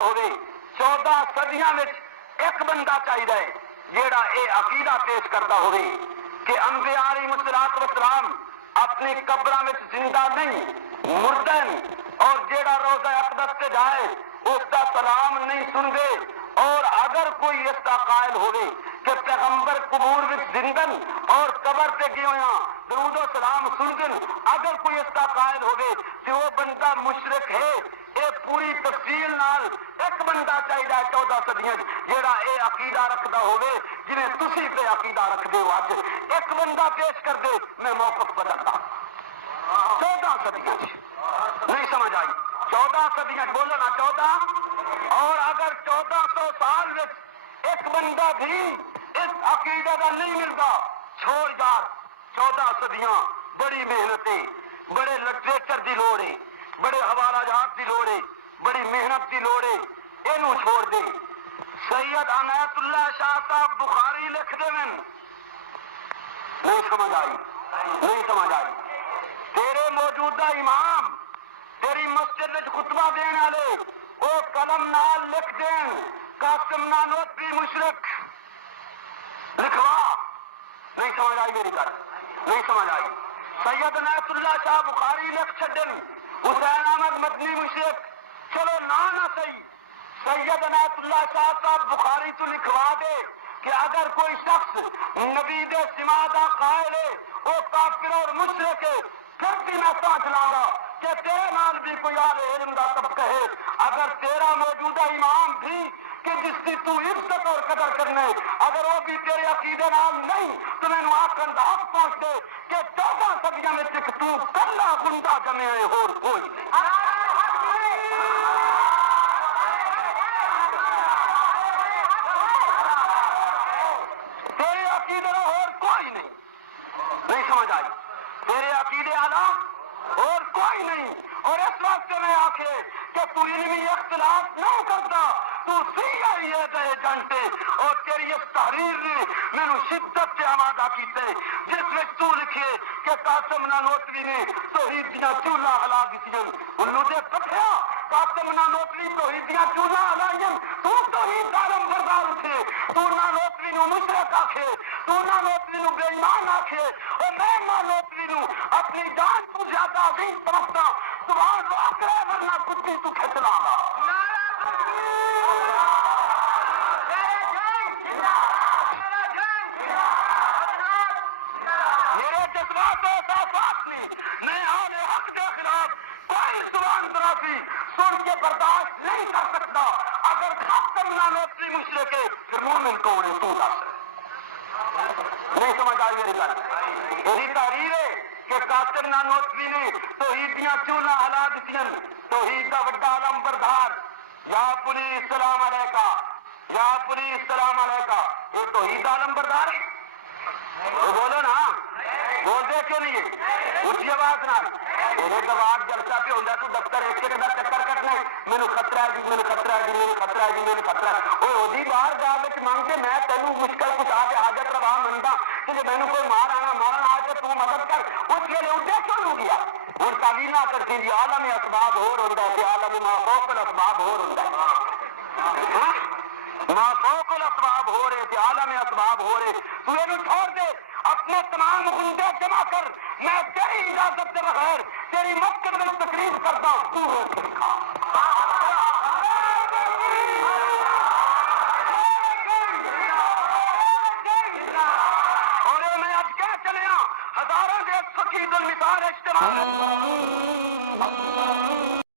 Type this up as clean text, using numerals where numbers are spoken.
ہوئے 14 صدیاں میں ایک بندہ چاہیے جیڑا اے عقیدہ پیش کرتا ہوئے کہ انبیاء علیہ السلام اپنی قبراں میں زندہ نہیں مردہ اور جیڑا روزہ اقدس سے جائے اس کا سلام نہیں سن دے اور اگر کوئی اس کا قائل ہوئے کہ پیغمبر قبور میں زندن اور قبر پہ گئے ہویا درود و سلام سن دن اگر کوئی اس کا قائل ہوئے کہ وہ بندہ مشرک ہے اے پوری تفصیل نال ایک بندہ چاہیے 14 صدیاں جیڑا اے عقیدہ رکھدا ہوئے جنہیں تسی پہ عقیدہ رکھ دے ہو اج ایک بندہ پیش کر دے میں موقف بدلتا 14 صدیاں نہیں سمجھ آئی 14 صدیاں بولو نا 14 اور اگر 1400 سال میں ایک بندہ بھی اس عقیدہ کا نہیں ملتا چھوڑ یار 14 صدیاں بڑی محنتیں بڑے لٹریچر دی لوڑ ہے بڑے حوالہ جات دی لوڑ ہے بڑی محنت دی لوڑ ہے اینو چھوڑ دے سید عنایت اللہ شاہ صاحب بخاری لکھ دے میں نہیں سمجھ آئی تیرے موجودہ امام تیری مسجد میں خطبہ دینے والے وہ قلم نال لکھ دین قاسم نانوتوی مشرک لکھوا نہیں سمجھ آئی میری گل نہیں سمجھ آئی سید عنایت اللہ شاہ بخاری لکھ چھڈن حسین احمد مدنی مشرک چلو نہ صحیح سید عنایت اللہ شاہ صاحب بخاری تو لکھوا دے کہ اگر کوئی شخص نبی دے سما دا قائل ہے وہ کافر اور مشرک ہے پھر بھی میں ساتھ لاگا کہ تیرے نال بھی کوئی اہل علم دا طبقہ ہے اگر تیرا موجودہ امام بھی کہ جس کی تو عزت اور قدر کرنے اگر وہ بھی تیرے عقیدے نال نہیں تو میں آخر انداز پہنچ دے کہ 14 صدیاں میں تک تو کلا گنڈا جمے ہے اور کوئی تیرے عقیدے اور کوئی نہیں سمجھ آئی تیرے عقیدے آدم اور کوئی نہیں اور اس وقت میں آکھے کہ تو علمی اختلاف نہ کرتا تو CIA دے جانتے اور تیری اس تحریر نے میں شدت سے آمادہ کیتے جس میں تو لکھے کہ قاسم نانوتوی نے توحیدیاں چولہا ہلا دیتیاں انہوں نے پتھیا قاسم نانوتوی توحیدیاں چولہا ہلائیں تو توحید عالم بردار اٹھے تو نانوتوی نو مشرک آکھے تو نانوتوی نو بے ایمان آکھے اور میں نانوتوی نو اپنی جان تو زیادہ عظیم سمجھتا تو آج روک رہے ورنہ کتی تو کھچلا گا میرے جذبات و احساسات نے میں آج حق کے خلاف کوئی زبان درازی سن کے برداشت نہیں کر سکتا اگر قاسم نانوتوی مشرک ہے پھر مومن کون ہے تو دس نہیں سمجھ آئی میری گل یہی تحریر ہے کہ قاسم نانوتوی نے توحیدیاں چولہا ہلا دیتیاں توحید کا بڑا علم بردار یا پولیس سلام علیکہ یا پولیس سلام علیکہ یہ توحید عالم بردار ہے بولو نا بول دے کیوں نہیں اچھی آواز نہ میرے دماغ جلسہ پہ ہوتا تو دفتر ایک کا چکر کرنا میرے خطرہ ہے جی میرے خطرہ ہے جی میرے خطرہ ہے جی میرے خطرہ ہے وہ وہی باہر گاہ مانگ کے میں تینوں مشکل کچھ آ کے حاضر روا منتا کہ جب میں کوئی مار آنا مارن آ کے تو مدد کر اس کے لیے اڈے کیوں ہو گیا ہوں تعلیم کرتی جی عالم اسباب ہور ہوتا ہے عالم مافوق الاسباب ہور ہوتا ہے مافوق الاسباب ہو رہے تھے عالم اسباب ہو رہے تو یہ چھوڑ دے اپنے تمام گنڈے جمع کر میں تیری اجازت کے بغیر تیری مسجد میں تقریر کرتا ہوں تو ہو سکھا اور میں اب کیا چلے ہزاروں کے فقید المثال اجتماع